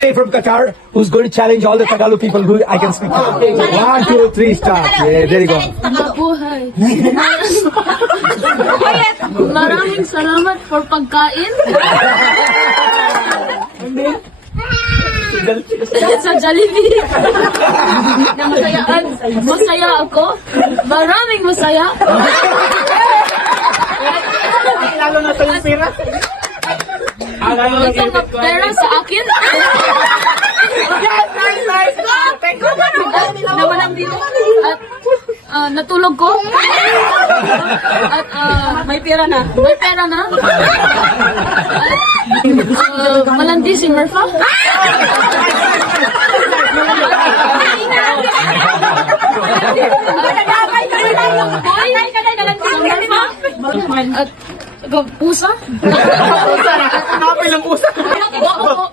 from Qatar who's going to challenge all the Tagalog people who I can speak to. 1, 2, 3, start. Yeah, there you go. Mabuhay. Maraming salamat for pagkain. Sa Jollibee. Na masayaan. Masaya ako. Maraming masaya. Lalo na sa yung pera. Isang pera sa akin. Nawalang dito. At natulog ko. At May pera na. may pera na. At malandi si Murpha. At pusa. Nakapay lang pusa. Oo,